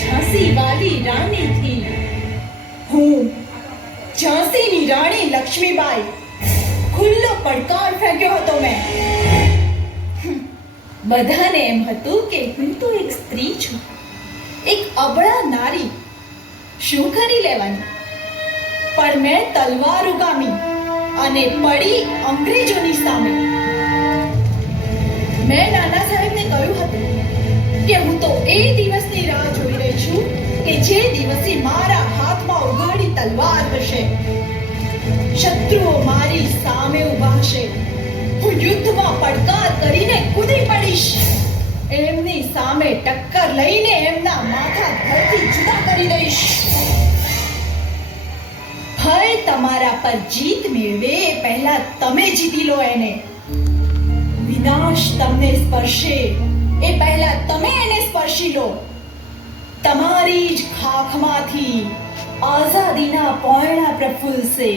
ઝાંસી વાલી રાણી થી. હું ઝાંસીની રાણી લક્ષ્મીબાઈ. ખુલ્લો પડકાર ફેંક્યો હતો મેં. બધાને એમ હતું કે હું તો એક સ્ત્રી છું, એક અબળા નારી, શું કરી લેવાની. પણ મેં તલવાર ઉગામી અને પડી અંગ્રેજોની સામે. મેં નાના સાહેબને કહ્યું હતું કે હું તો એ દિવસની રાહ જોઈ રહી છું કે જે દિવસે મારા હાથમાં ઉઘાડી તલવાર હશે, શત્રુઓ મારી સામે ઊભા હશે, હું યુદ્ધમાં પડકાર કરીને કૂદી પડીશ, એમની સામે ટક્કર લઈને એમના માથા ધરથી જુદા કરી દઈશ. ભય તમારા પર જીત મેળવે એ પહેલા તમે જીતી લો એને. વિનાશ તમને સ્પર્શે એ પહેલા તમે એને સ્પર્શી લો. તમારી જ ખાખમાંથી આઝાદીના પોયણા પ્રફુલ્લશે.